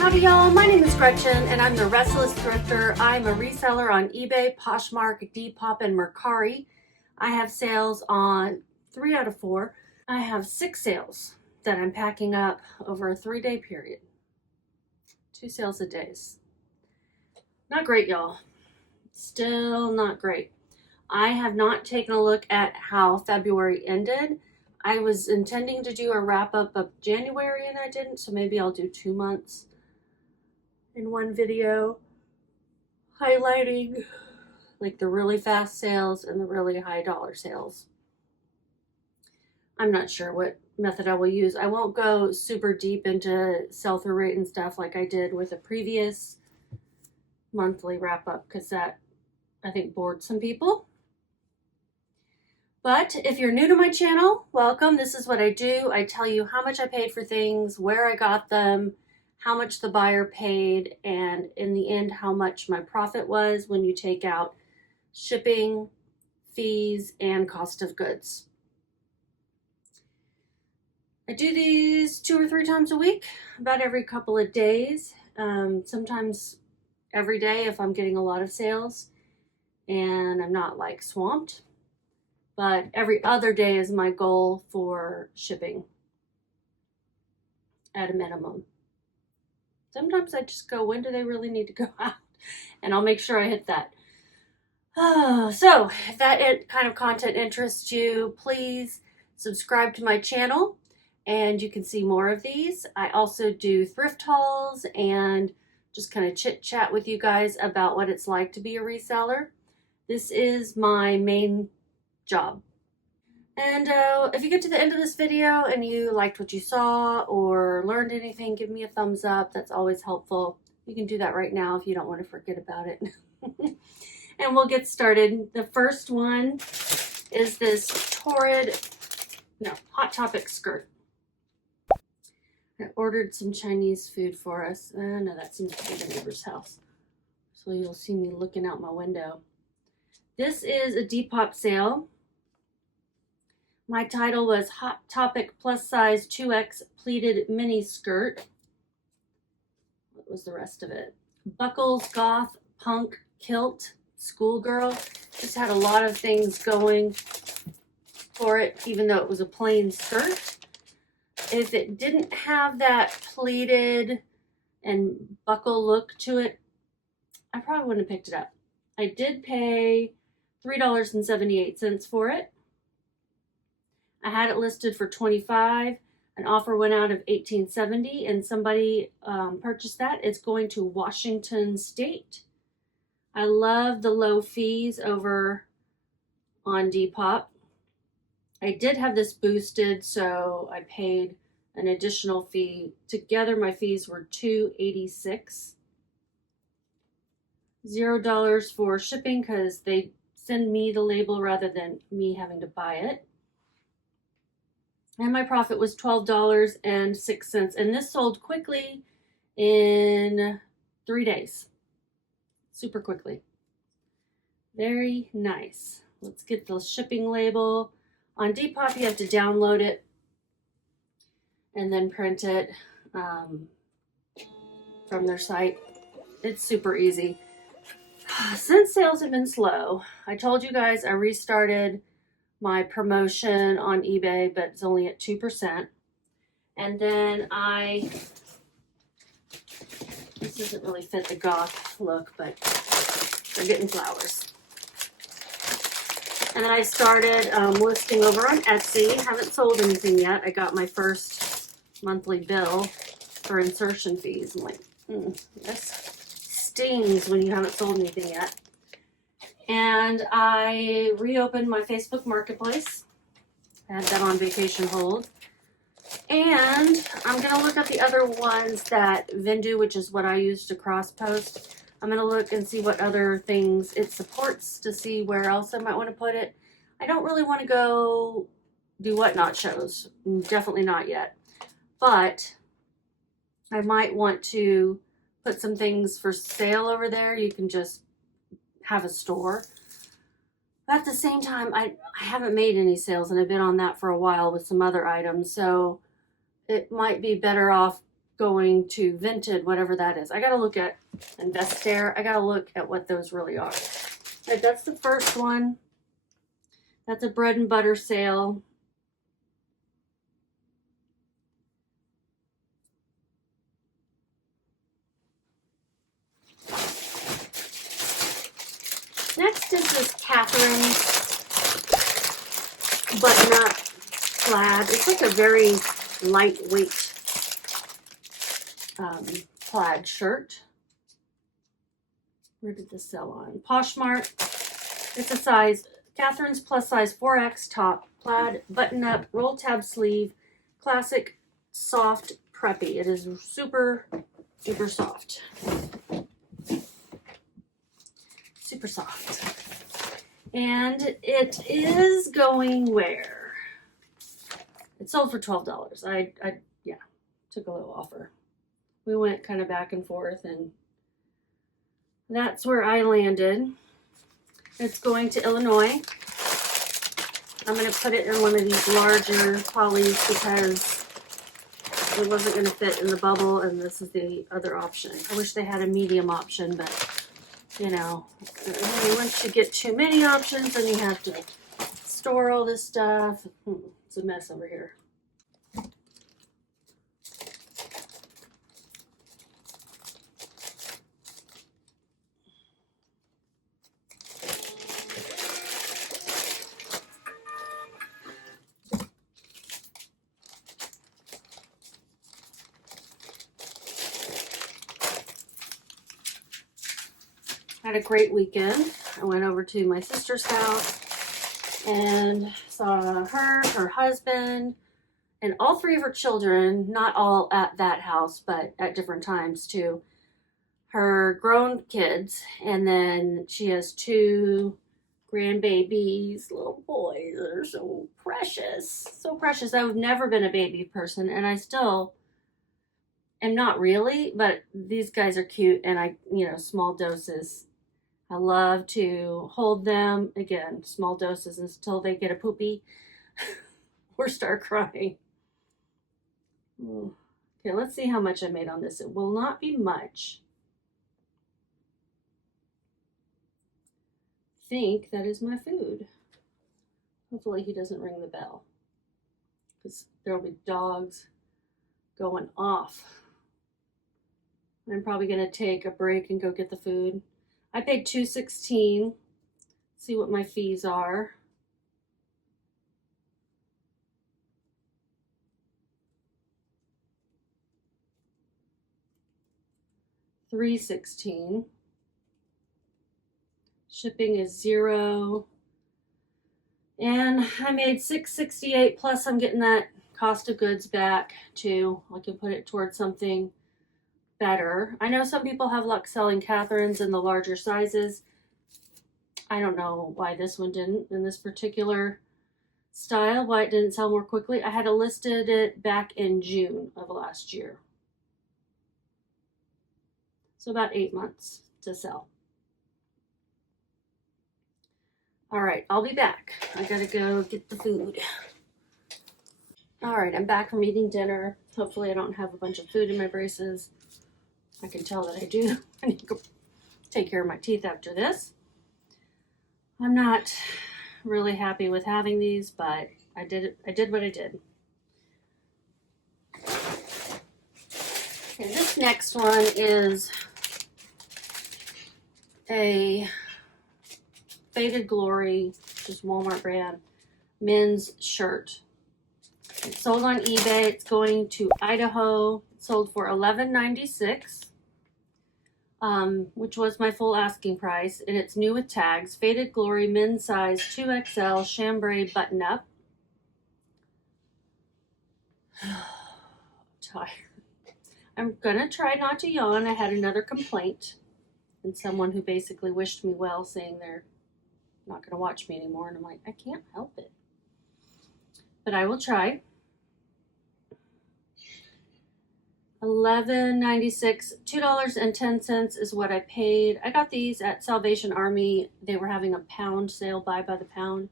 Howdy y'all, my name is Gretchen and I'm the Restless Thrifter. I'm a reseller on eBay, Poshmark, Depop, and Mercari. I have sales on 3 out of 4. I have 6 sales that I'm packing up over a 3-day period. 2 sales a day. Not great, y'all. Still not great. I have not taken a look at how February ended. I was intending to do a wrap up of January and I didn't, so maybe I'll do 2 months in one video, highlighting like the really fast sales and the really high dollar sales. I'm not sure what method I will use. I won't go super deep into sell-through rate and stuff like I did with a previous monthly wrap-up because that, I think, bored some people. But if you're new to my channel, welcome. This is what I do. I tell you how much I paid for things, where I got them, how much the buyer paid, and in the end, how much my profit was when you take out shipping, fees, and cost of goods. I do these 2 or 3 times a week, about every couple of days, sometimes every day if I'm getting a lot of sales and I'm not like swamped, but every other day is my goal for shipping at a minimum. Sometimes I just go, when do they really need to go out? And I'll make sure I hit that. So if that kind of content interests you, please subscribe to my channel and you can see more of these. I also do thrift hauls and just kind of chit chat with you guys about what it's like to be a reseller. This is my main job. And if you get to the end of this video and you liked what you saw or learned anything, give me a thumbs up. That's always helpful. You can do that right now if you don't want to forget about it. And we'll get started. The first one is this Hot Topic skirt. I ordered some Chinese food for us. No, that seems to be the neighbor's house. So you'll see me looking out my window. This is a Depop sale. My title was Hot Topic Plus Size 2X Pleated Mini Skirt. What was the rest of it? Buckles, goth, punk, kilt, schoolgirl. Just had a lot of things going for it, even though it was a plain skirt. If it didn't have that pleated and buckle look to it, I probably wouldn't have picked it up. I did pay $3.78 for it. I had it listed for $25. An offer went out of $18.70 and somebody purchased that. It's going to Washington State. I love the low fees over on Depop. I did have this boosted, so I paid an additional fee. Together my fees were $2.86. $0 for shipping because they send me the label rather than me having to buy it. And my profit was $12.06. And this sold quickly in 3 days. Super quickly. Very nice. Let's get the shipping label. On Depop, you have to download it and then print it from their site. It's super easy. Since sales have been slow, I told you guys I restarted my promotion on eBay, but it's only at 2%. And then this doesn't really fit the goth look, but they're getting flowers. And then I started listing over on Etsy. Haven't sold anything yet. I got my first monthly bill for insertion fees. I'm like, this stings when you haven't sold anything yet. And I reopened my Facebook Marketplace. I had that on vacation hold. And I'm going to look at the other ones that Vendoo, which is what I use to cross post. I'm going to look and see what other things it supports to see where else I might want to put it. I don't really want to go do whatnot shows. Definitely not yet. But I might want to put some things for sale over there. You can just have a store. But at the same time, I haven't made any sales and I've been on that for a while with some other items. So it might be better off going to Vinted, whatever that is. I gotta look at Investair. I gotta look at what those really are. Right, that's the first one. That's a bread and butter sale. Next is this Catherine's button-up plaid. It's like a very lightweight plaid shirt. Where did this sell on? Poshmark. It's a size, Catherine's plus size 4X top, plaid, button-up, roll tab sleeve, classic, soft, preppy. It is super, super soft. Super soft. And it is going where? It sold for $12. I yeah, took a little offer. We went kind of back and forth, and that's where I landed. It's going to Illinois. I'm going to put it in one of these larger polys because it wasn't going to fit in the bubble, and this is the other option. I wish they had a medium option, but you know, once you get too many options, then you have to store all this stuff. It's a mess over here. Had a great weekend. I went over to my sister's house and saw her husband, and all three of her children, not all at that house, but at different times too. Her grown kids, and then she has two grandbabies, little boys. They're so precious, so precious. I've never been a baby person, and I still am not really, but these guys are cute, and I, you know, small doses. I love to hold them, again, small doses until they get a poopy or start crying. Okay, let's see how much I made on this. It will not be much. I think that is my food. Hopefully he doesn't ring the bell, because there will be dogs going off. I'm probably going to take a break and go get the food. I paid $2.16. See what my fees are. $3.16. Shipping is $0. And I made $6.68, plus I'm getting that cost of goods back too. I can put it towards something better. I know some people have luck selling Catherine's in the larger sizes. I don't know why this one didn't in this particular style, why it didn't sell more quickly. I had listed it back in June of last year. So about 8 months to sell. All right, I'll be back. I gotta go get the food. All right, I'm back from eating dinner. Hopefully I don't have a bunch of food in my braces. I can tell that I do. I need to go take care of my teeth after this. I'm not really happy with having these, but I did what I did. Okay, this next one is a Faded Glory, just Walmart brand, men's shirt. It's sold on eBay. It's going to Idaho. It sold for $11.96. Which was my full asking price, and it's new with tags. Faded Glory, men's size 2XL, chambray button up. Tired. I'm gonna try not to yawn. I had another complaint, and someone who basically wished me well, saying they're not gonna watch me anymore, and I'm like, I can't help it, but I will try. $11.96, $2.10 is what I paid. I got these at Salvation Army. They were having a pound sale, buy by the pound.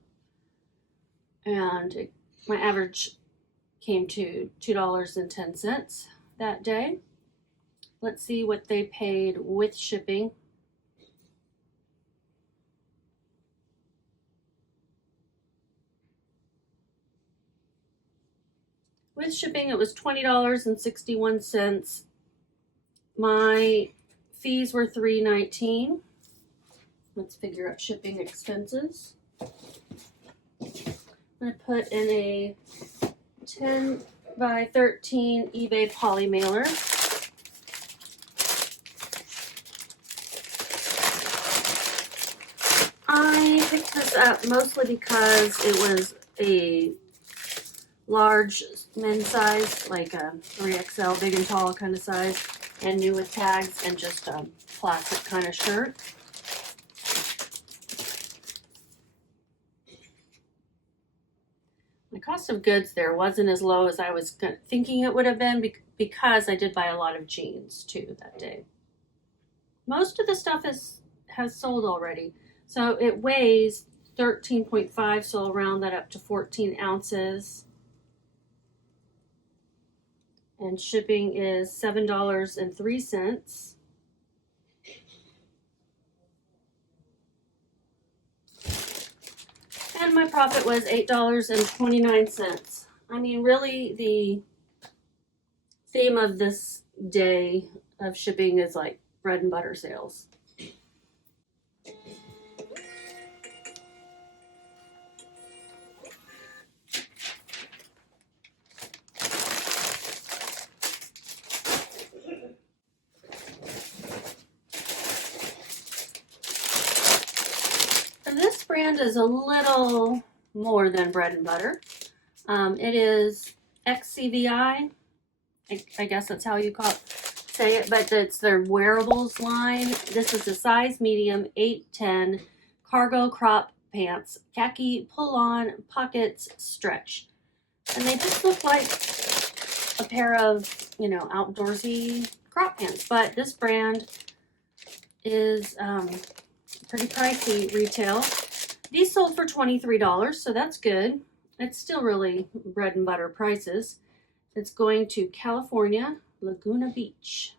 And my average came to $2.10. that day. Let's see what they paid with shipping. With shipping, it was $20.61. My fees were $3.19. Let's figure out shipping expenses. I'm going to put in a 10 by 13 eBay poly mailer. I picked this up mostly because it was a large men's size, like a 3XL, big and tall kind of size, and new with tags, and just a plastic kind of shirt. The cost of goods there wasn't as low as I was thinking it would have been because I did buy a lot of jeans too that day. Most of the stuff has sold already. So it weighs 13.5, so I'll round that up to 14 ounces. And shipping is $7.03. And my profit was $8.29. I mean, really, the theme of this day of shipping is like bread and butter sales. This brand is a little more than bread and butter. It is XCVI. I guess that's how you say it, but it's their wearables line. This is a size medium, 8'10", cargo crop pants, khaki pull-on, pockets, stretch. And they just look like a pair of, you know, outdoorsy crop pants. But this brand is pretty pricey retail. These sold for $23, so that's good. It's still really bread and butter prices. It's going to California, Laguna Beach.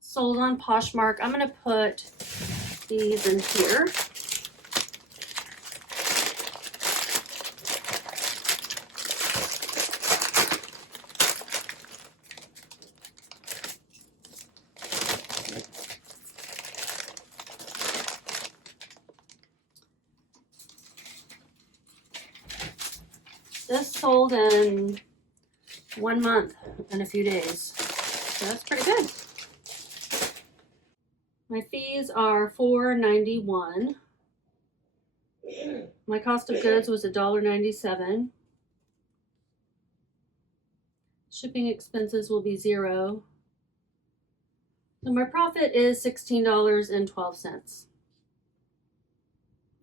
Sold on Poshmark. I'm going to put these in here. This sold in 1 month and a few days. So that's pretty good. My fees are $4.91. My cost of goods was $1.97. Shipping expenses will be $0. So my profit is $16.12.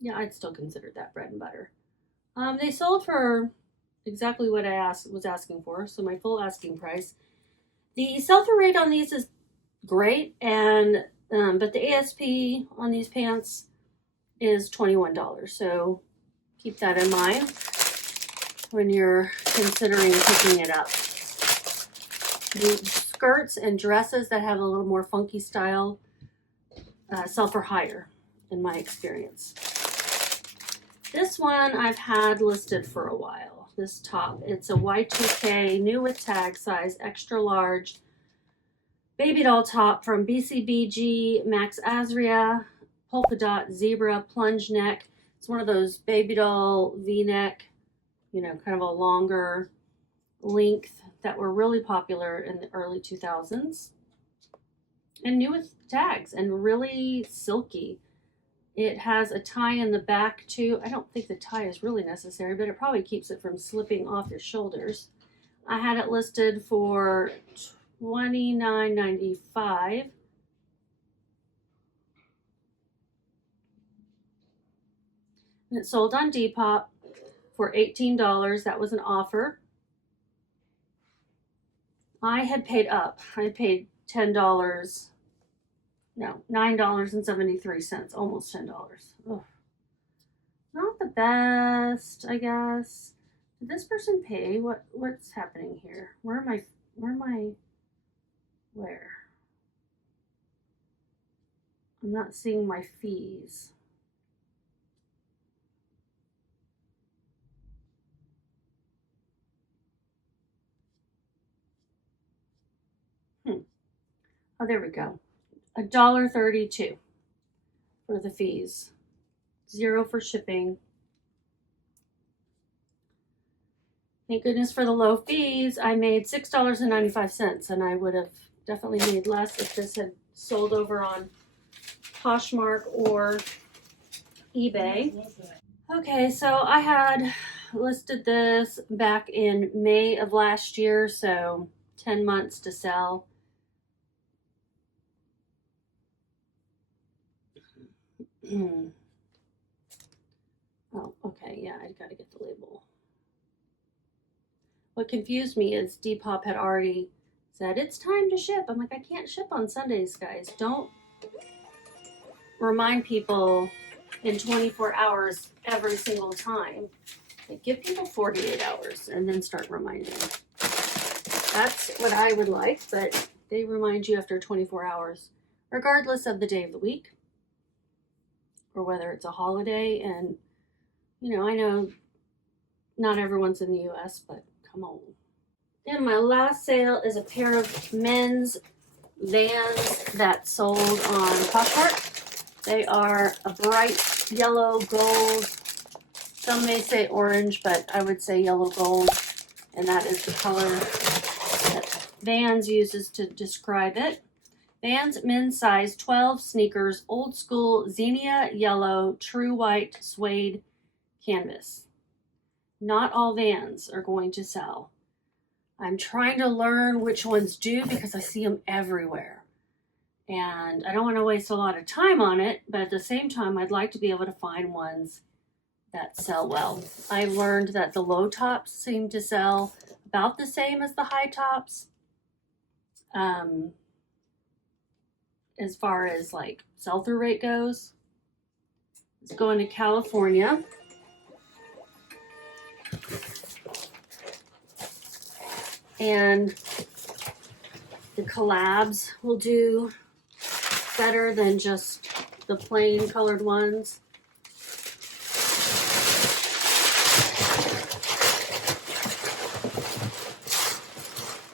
Yeah, I'd still consider that bread and butter. They sold for exactly what I was asking for, so my full asking price. The sell-through rate on these is great, and but the ASP on these pants is $21. So keep that in mind when you're considering picking it up. The skirts and dresses that have a little more funky style sell for higher, in my experience. This one I've had listed for a while. This top, it's a Y2K, new with tag, size extra large, baby doll top from BCBGMaxAzria, polka dot zebra plunge neck. It's one of those baby doll V-neck, you know, kind of a longer length that were really popular in the early 2000s. And new with tags and really silky. It has a tie in the back too. I don't think the tie is really necessary, but it probably keeps it from slipping off your shoulders. I had it listed for $29.95. And it sold on Depop for $18. That was an offer. I had paid up. I paid $10. No, $9.73, almost $10. Ugh. Not the best, I guess. Did this person pay? What's happening here? Where? I'm not seeing my fees. Oh, there we go. $1.32 for the fees. 0 for shipping. Thank goodness for the low fees. I made $6.95, and I would have definitely made less if this had sold over on Poshmark or eBay. Okay, so I had listed this back in May of last year, so 10 months to sell. Oh, okay, yeah, I gotta get the label. What confused me is Depop had already said it's time to ship. I'm like, I can't ship on Sundays, guys. Don't remind people in 24 hours every single time. Like, give people 48 hours and then start reminding. That's what I would like, but they remind you after 24 hours, regardless of the day of the week or whether it's a holiday. And, you know, I know not everyone's in the US, but come on. And my last sale is a pair of men's Vans that sold on Poshmark. They are a bright yellow gold. Some may say orange, but I would say yellow gold. And that is the color that Vans uses to describe it. Vans men's size 12 sneakers, old school Xenia yellow, true white suede canvas. Not all Vans are going to sell. I'm trying to learn which ones do because I see them everywhere. And I don't want to waste a lot of time on it, but at the same time, I'd like to be able to find ones that sell well. I learned that the low tops seem to sell about the same as the high tops. As far as like sell-through rate goes. It's going to California. And the collabs will do better than just the plain colored ones.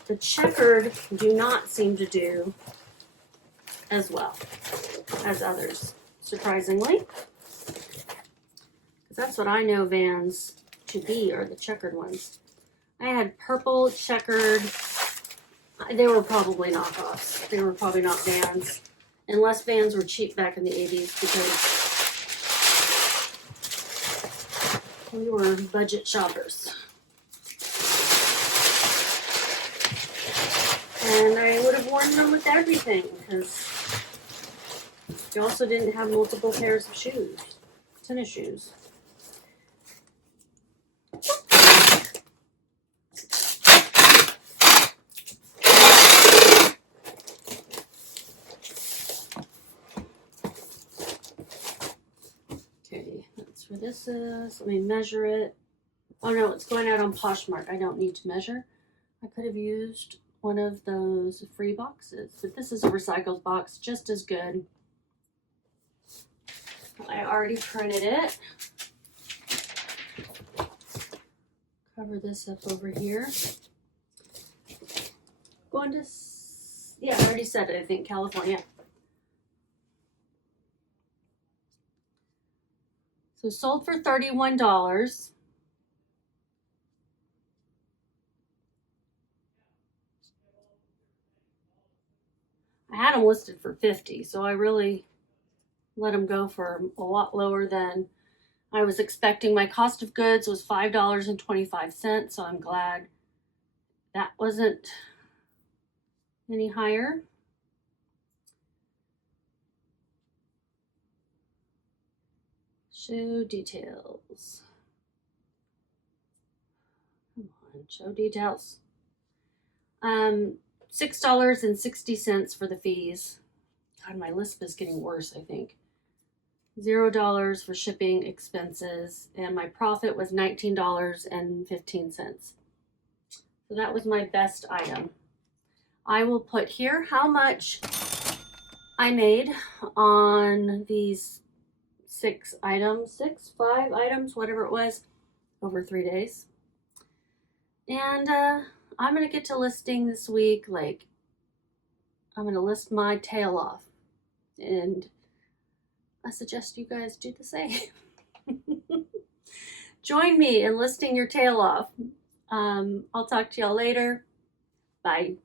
The checkered do not seem to do as well as others, surprisingly. Because that's what I know Vans to be, are the checkered ones. I had purple checkered. They were probably knockoffs. They were probably not Vans. Unless Vans were cheap back in the 80s, because we were budget shoppers. And I would have worn them with everything, because you also didn't have multiple pairs of shoes, tennis shoes. Okay, that's where this is. Let me measure it. Oh no, it's going out on Poshmark. I don't need to measure. I could have used one of those free boxes, but this is a recycled box, just as good. I already printed it. Cover this up over here. Going to, yeah, I already said it, I think, California. So sold for $31. I had them listed for $50, so I really let them go for a lot lower than I was expecting. My cost of goods was $5.25, so I'm glad that wasn't any higher. Show details. Come on, show details. $6.60 for the fees. God, my lisp is getting worse, I think. $0 for shipping expenses, and my profit was $19.15. So that was my best item. I will put here how much I made on these 5 items, whatever it was, over 3 days. And I'm going to get to listing this week. Like, I'm going to list my tail off. And I suggest you guys do the same. Join me in listing your tail off. I'll talk to y'all later. Bye.